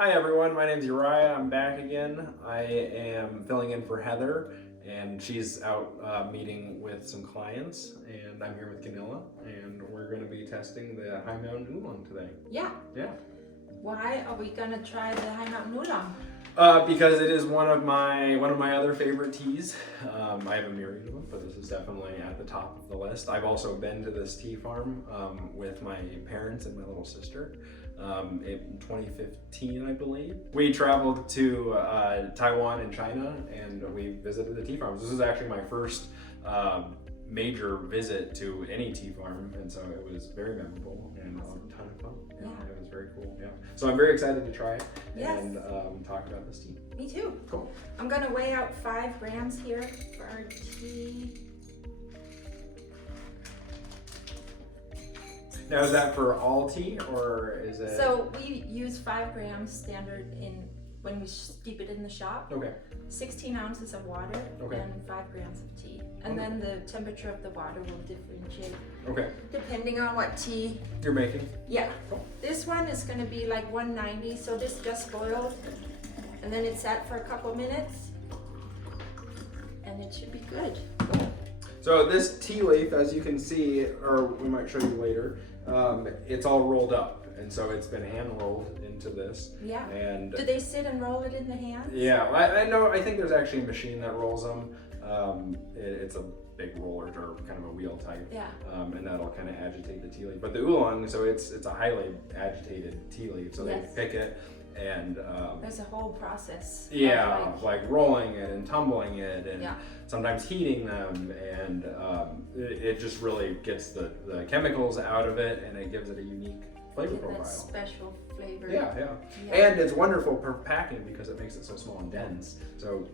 Hi everyone, my name's Uriah. I'm back again. I am filling in for Heather, and she's out meeting with some clients, and I'm here with Gunilla, and we're going to be testing the High Mountain Oolong today. Yeah. Yeah. Why are we gonna try the High Mountain Oolong? Because it is one of my other favorite teas. I have a myriad of them, but this is definitely at the top of the list. I've also been to this tea farm with my parents and my little sister in 2015, I believe. We traveled to Taiwan and China, and we visited the tea farms. This is actually my first major visit to any tea farm, and so it was very memorable and a ton of fun. Yeah, it was very cool. Yeah, so I'm very excited to try it and talk about this tea. Me too. Cool. I'm gonna weigh out 5 grams here for our tea. Now, is that for all tea, or is it? So we use 5 grams standard when we steep it in the shop. Okay. 16 ounces of water and 5 grams of tea. And then the temperature of the water will differentiate. Okay. Depending on what tea You're making? Yeah. Cool. This one is gonna be like 190, so this just boiled. And then it's sat for a couple minutes. And it should be good. Cool. So this tea leaf, as you can see, or we might show you later, it's all rolled up. And so it's been hand rolled into this. Yeah. And do they sit and roll it in the hands? yeah, I know. I think there's actually a machine that rolls them. It's a big roller or kind of a wheel type. Yeah. And that'll kind of agitate the tea leaf. But the oolong, so it's a highly agitated tea leaf. So they pick it and there's a whole process. Yeah, like rolling it and tumbling it and sometimes heating them, and it just really gets the chemicals out of it, and it gives it a unique flavor profile. That special flavor. Yeah. And it's wonderful for packing because it makes it so small and dense. So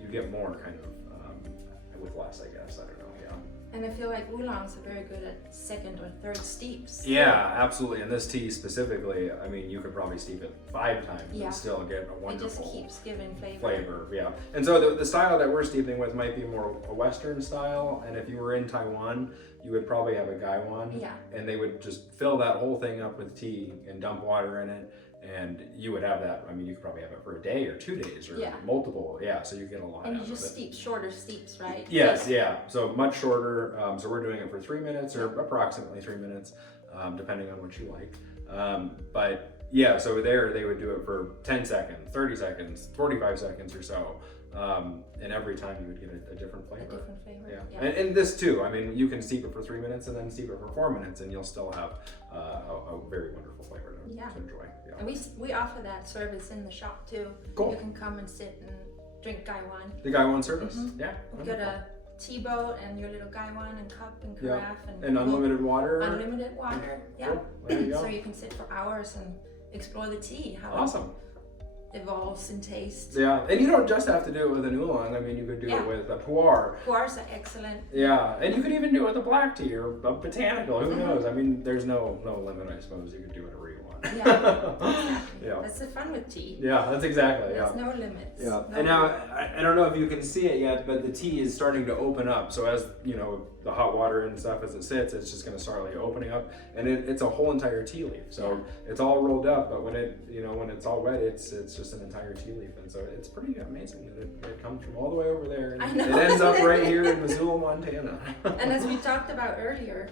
you get more kind of with less, I guess. I don't know. Yeah. And I feel like oolongs are very good at 2nd or 3rd steeps. Yeah, absolutely. And this tea specifically, I mean, you could probably steep it 5 times and still get a wonderful. It just keeps giving flavor. Yeah. And so the style that we're steeping with might be more a Western style. And if you were in Taiwan, you would probably have a gaiwan. Yeah. And they would just fill that whole thing up with tea and dump water in it. And you would have that. I mean, you could probably have it for a day or 2 days or multiple. Yeah, so you get a lot. And you just steep shorter steeps, right? Yes, yeah. So much shorter. So we're doing it for 3 minutes or approximately 3 minutes, depending on what you like. But yeah, so there they would do it for 10 seconds, 30 seconds, 45 seconds or so. And every time you would get a different flavor. A different flavor. Yeah. And this too. I mean, you can steep it for 3 minutes and then steep it for 4 minutes, and you'll still have a very wonderful flavor to enjoy. Yeah. And we offer that service in the shop too. Cool. You can come and sit and drink gaiwan. The gaiwan service. Yeah. We've got a tea boat and your little gaiwan and cup and carafe and unlimited water. Unlimited water. Yeah. Cool. There you go. So you can sit for hours and explore the tea. How awesome. Evolves in taste. Yeah, and you don't just have to do it with an oolong. I mean, you could do it with a pu'er. Pu'ers are excellent. Yeah, and you could even do it with a black tea or a botanical. Who knows? I mean, there's no limit, I suppose. You could do whatever you want. Yeah. That's the fun with tea. Yeah, that's exactly. There's no limits. Yeah, no and now I don't know if you can see it yet, but the tea is starting to open up. So as you know, the hot water and stuff as it sits, it's just going to start like opening up, and it's a whole entire tea leaf. So it's all rolled up, but when it's all wet, it's just an entire tea leaf, and so it's pretty amazing that it comes from all the way over there, and it ends up right here in Missoula, Montana. And as we talked about earlier,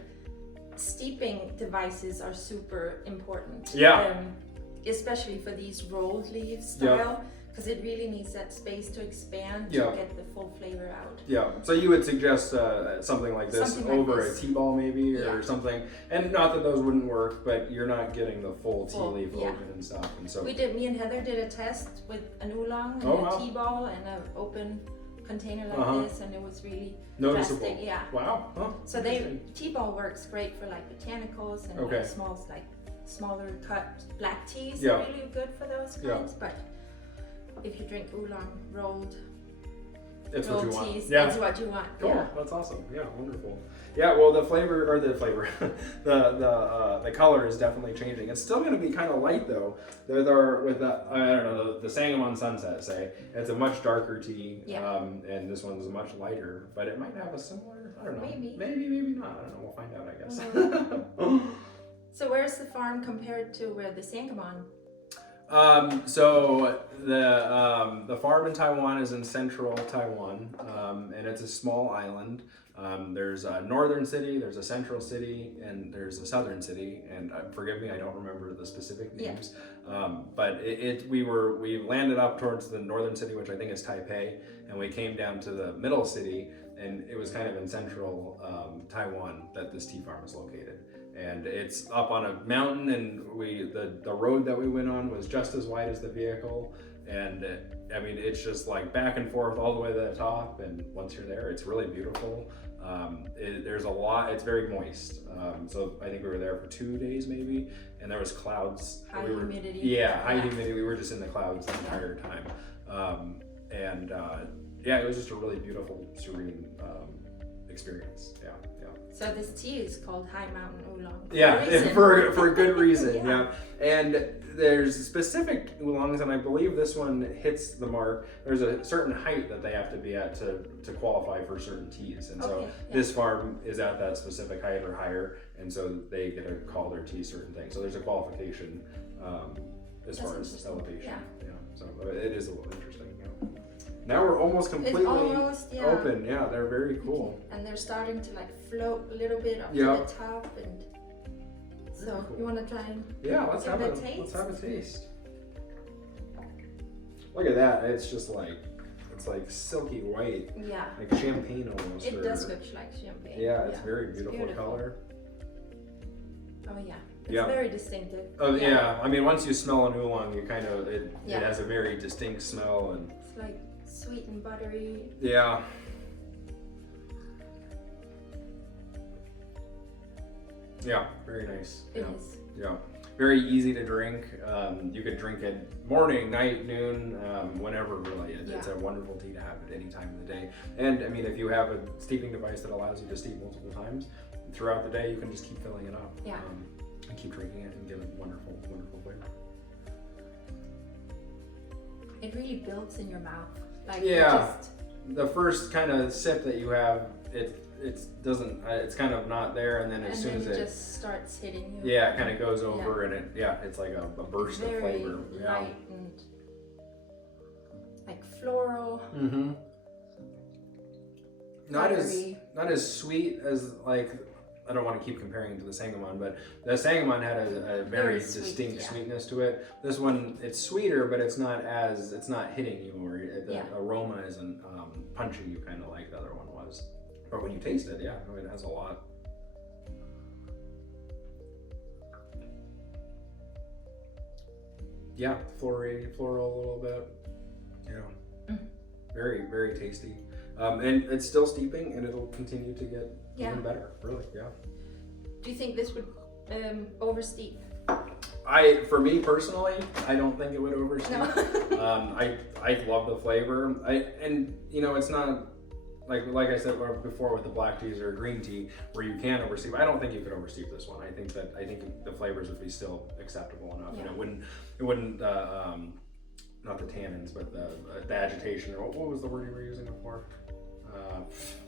steeping devices are super important. Yeah. Especially for these rolled leaf style, because it really needs that space to expand to get the full flavor out. Yeah. So you would suggest something like this over a tea ball maybe or something, and not that those wouldn't work, but you're not getting the full tea leaf open and stuff. And so me and Heather did a test with an oolong and a tea ball and an open container like this, and it was really noticeable. Drastic. Yeah. Wow. Huh. So tea ball works great for like botanicals and like smaller cut black teas are really good for those kinds. But if you drink oolong rolled it's what you want. Teas, it's what you want. Cool. Yeah. That's awesome. Yeah, wonderful. Yeah, well the flavor the color is definitely changing. It's still gonna be kind of light though. They're with the Sangamon Sunset, say. It's a much darker tea. And this one's much lighter, but it might have a similar, I don't know. Maybe not. I don't know. We'll find out, I guess. So where's the farm compared to where the Sangamon So the farm in Taiwan is in central Taiwan, and it's a small island. There's a northern city, there's a central city, and there's a southern city. And forgive me, I don't remember the specific names. But we landed up towards the northern city, which I think is Taipei, and we came down to the middle city, and it was kind of in central Taiwan that this tea farm is located. And it's up on a mountain, and the road that we went on was just as wide as the vehicle, and I mean it's just like back and forth all the way to the top. And once you're there, it's really beautiful. There's a lot. It's very moist. So I think we were there for 2 days maybe, and there was clouds. High humidity. Yeah, high humidity. We were just in the clouds the entire time, yeah, it was just a really beautiful, serene experience. Yeah. So this tea is called High Mountain Oolong. Yeah, for a good reason. Yeah. And there's specific oolongs, and I believe this one hits the mark. There's a certain height that they have to be at to qualify for certain teas, and so this farm is at that specific height or higher, and so they get to call their tea certain things. So there's a qualification as far as elevation. Yeah. So it is a little interesting. Now we're almost completely open. Yeah, they're very cool. And they're starting to like float a little bit up to the top, and so you want to try and let's have a taste. Look at that! It's just like silky white. Yeah. Like champagne almost. It does look like champagne. Yeah, it's very beautiful color. Oh yeah. It's very distinctive. Oh yeah. I mean, once you smell an oolong, you kind of it has a very distinct smell, and it's like sweet and buttery. Yeah. Yeah, very nice. It is. Yeah. Very easy to drink. You could drink it morning, night, noon, whenever really. It's a wonderful tea to have at any time of the day. And I mean, if you have a steeping device that allows you to steep multiple times throughout the day, you can just keep filling it up. Yeah. And keep drinking it and give it wonderful, wonderful flavor. It really builds in your mouth. Like the first kind of sip that you have, it doesn't. It's kind of not there, and then as soon as it just starts hitting you. Yeah, it kind of goes over, and it's like a burst of flavor. Very light and like floral. Mm-hmm. Not as sweet as like. I don't want to keep comparing it to the Sangamon, but the Sangamon had a very distinct sweetness to it. This one, it's sweeter, but it's not hitting you, or the aroma isn't punching you kind of like the other one was. But when you taste it, it has a lot. Yeah, floral a little bit. Yeah, very, very tasty. And it's still steeping, and it'll continue to get even better, really. Yeah. Do you think this would oversteep? For me personally, I don't think it would oversteep. No. I love the flavor. It's not like I said before with the black teas or green tea where you can oversteep. I don't think you could oversteep this one. I think the flavors would be still acceptable enough, and it wouldn't not the tannins, but the agitation, or what was the word you were using before?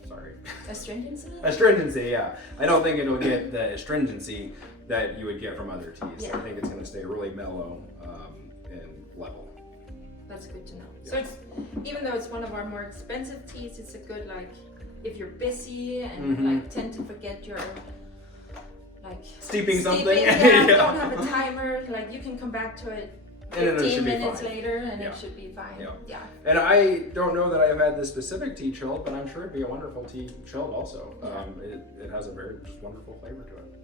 Sorry. Astringency? Astringency, yeah. I don't think it'll get the astringency that you would get from other teas. Yeah. I think it's going to stay really mellow and level. That's good to know. Yeah. So it's, even though it's one of our more expensive teas, it's a good, like, if you're busy and like tend to forget your steeping something. Don't have a timer, like you can come back to it 15 minutes later and it should be fine. Yeah. And I don't know that I have had this specific tea chilled, but I'm sure it'd be a wonderful tea chilled also. It has a very just wonderful flavor to it.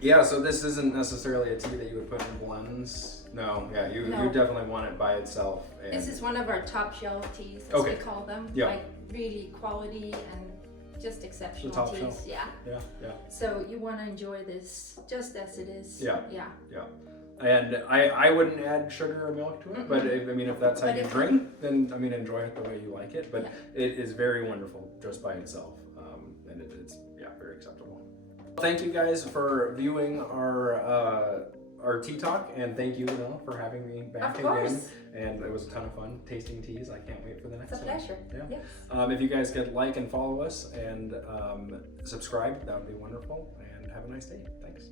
Yeah, so this isn't necessarily a tea that you would put in blends. No, you definitely want it by itself. And this is one of our top shelf teas, as we call them. Yeah. Like really quality and just exceptional top teas. Shelf. Yeah. So you want to enjoy this just as it is. Yeah. And I wouldn't add sugar or milk to it, but if that's how you drink, then enjoy it the way you like it. But it is very wonderful just by itself, and it's very acceptable. Thank you guys for viewing our tea talk, and thank you, Gunilla, for having me back again. And it was a ton of fun tasting teas. I can't wait for the next one. It's a pleasure. Yeah. Yes. If you guys could like and follow us and subscribe, that would be wonderful. And have a nice day. Thanks.